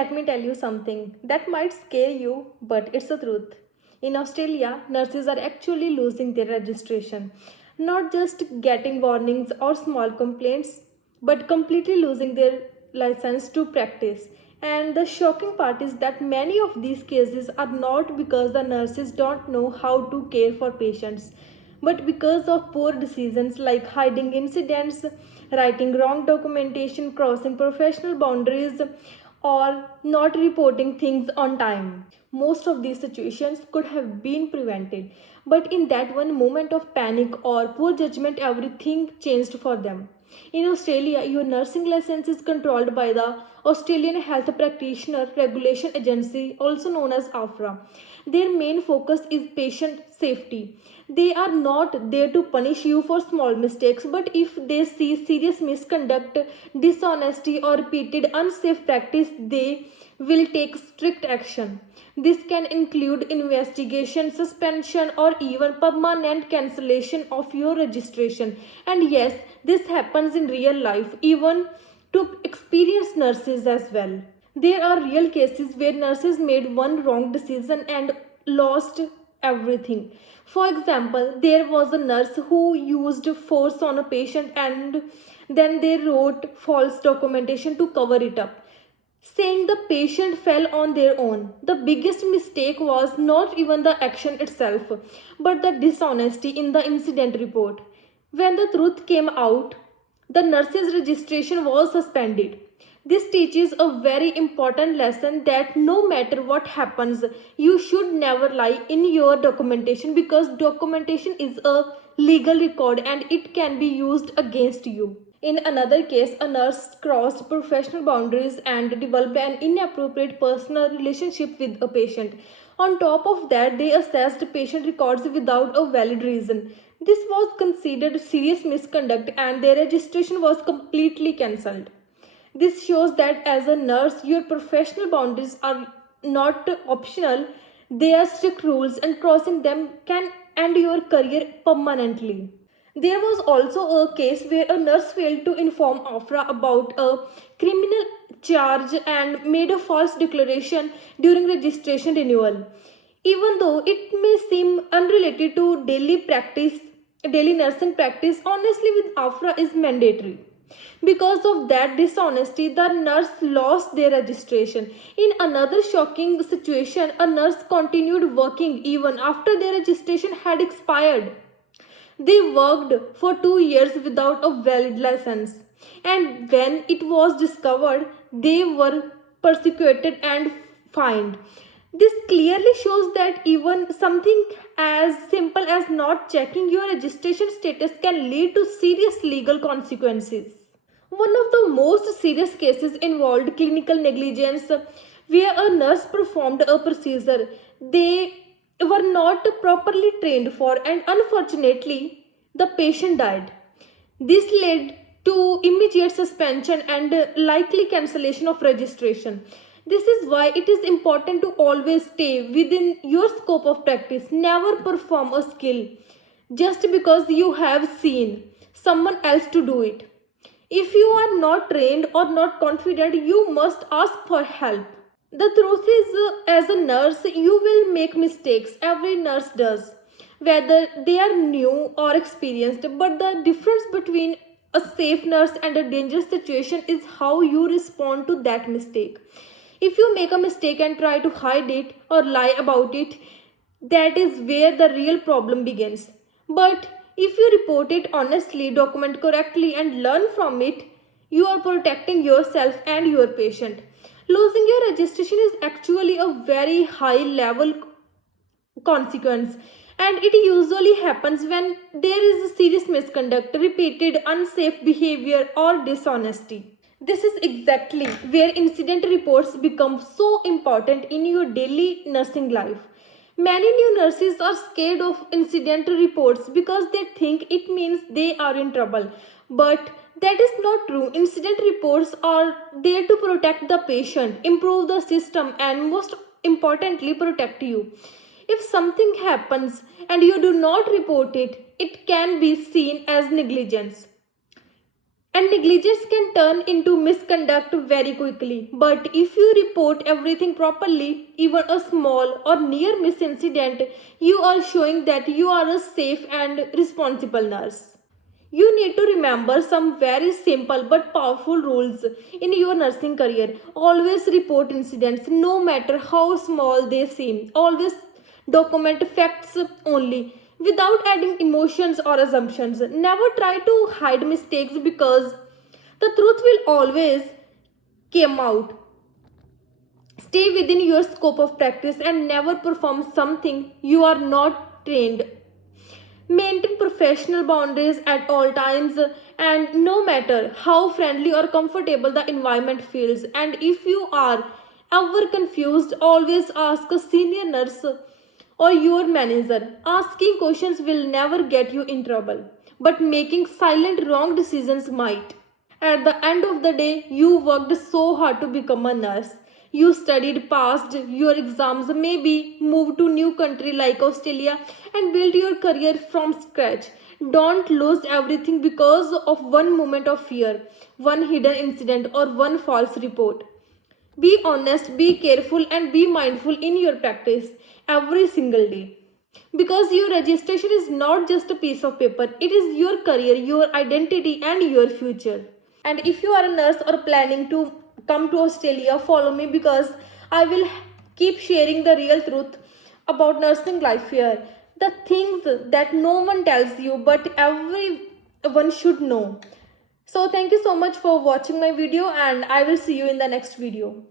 Let me tell you something that might scare you, but it's the truth. In Australia, nurses are actually losing their registration, not just getting warnings or small complaints, but completely losing their license to practice. And the shocking part is that many of these cases are not because the nurses don't know how to care for patients, but because of poor decisions like hiding incidents, writing wrong documentation, crossing professional boundaries, or not reporting things on time. Most of these situations could have been prevented, but in that one moment of panic or poor judgment, everything changed for them. In Australia, your nursing license is controlled by the Australian Health Practitioner Regulation Agency, also known as AFRA. Their main focus is patient safety. They are not there to punish you for small mistakes, but if they see serious misconduct, dishonesty, or repeated unsafe practice, they will take strict action. This can include investigation, suspension, or even permanent cancellation of your registration. And yes, this happens in real life, even to experienced nurses as well. There are real cases where nurses made one wrong decision and lost everything. For example, there was a nurse who used force on a patient and then they wrote false documentation to cover it up, saying the patient fell on their own. The biggest mistake was not even the action itself, but the dishonesty in the incident report. When the truth came out, the nurse's registration was suspended. This teaches a very important lesson that no matter what happens, you should never lie in your documentation because documentation is a legal record and it can be used against you. In another case, a nurse crossed professional boundaries and developed an inappropriate personal relationship with a patient. On top of that, they assessed patient records without a valid reason. This was considered serious misconduct and their registration was completely cancelled. This shows that as a nurse, your professional boundaries are not optional, they are strict rules, and crossing them can end your career permanently. There was also a case where a nurse failed to inform AFRA about a criminal charge and made a false declaration during registration renewal. Even though it may seem unrelated to daily nursing practice, honestly with AFRA is mandatory. Because of that dishonesty, the nurse lost their registration. In another shocking situation, a nurse continued working even after their registration had expired. They worked for 2 years without a valid license, and when it was discovered, they were persecuted and fined. This clearly shows that even something as simple as not checking your registration status can lead to serious legal consequences. One of the most serious cases involved clinical negligence, where a nurse performed a procedure they were not properly trained for, and unfortunately, the patient died. This led to immediate suspension and likely cancellation of registration. This is why it is important to always stay within your scope of practice. Never perform a skill just because you have seen someone else to do it. If you are not trained or not confident, you must ask for help. The truth is, as a nurse, you will make mistakes. Every nurse does, whether they are new or experienced. But the difference between a safe nurse and a dangerous situation is how you respond to that mistake. If you make a mistake and try to hide it or lie about it, that is where the real problem begins. But if you report it honestly, document correctly, and learn from it, you are protecting yourself and your patient. Losing your registration is actually a very high level consequence, and it usually happens when there is a serious misconduct, repeated unsafe behavior, or dishonesty. This is exactly where incident reports become so important in your daily nursing life. Many new nurses are scared of incident reports because they think it means they are in trouble. But that is not true. Incident reports are there to protect the patient, improve the system, and most importantly, protect you. If something happens and you do not report it, it can be seen as negligence. And negligence can turn into misconduct very quickly. But if you report everything properly, even a small or near miss incident, you are showing that you are a safe and responsible nurse. You need to remember some very simple but powerful rules in your nursing career. Always report incidents, no matter how small they seem. Always document facts only, without adding emotions or assumptions. Never try to hide mistakes because the truth will always come out. Stay within your scope of practice and never perform something you are not trained. Maintain professional boundaries at all times, and no matter how friendly or comfortable the environment feels. And if you are ever confused, always ask a senior nurse or your manager. Asking questions will never get you in trouble, but making silent wrong decisions might. At the end of the day, you worked so hard to become a nurse. You studied, passed your exams, maybe moved to new country like Australia and built your career from scratch. Don't lose everything because of one moment of fear, one hidden incident or one false report. Be honest, be careful and be mindful in your practice every single day. Because your registration is not just a piece of paper, it is your career, your identity, and your future. And if you are a nurse or planning to come to Australia, follow me because I will keep sharing the real truth about nursing life here. The things that no one tells you, but everyone should know. So, thank you so much for watching my video, and I will see you in the next video.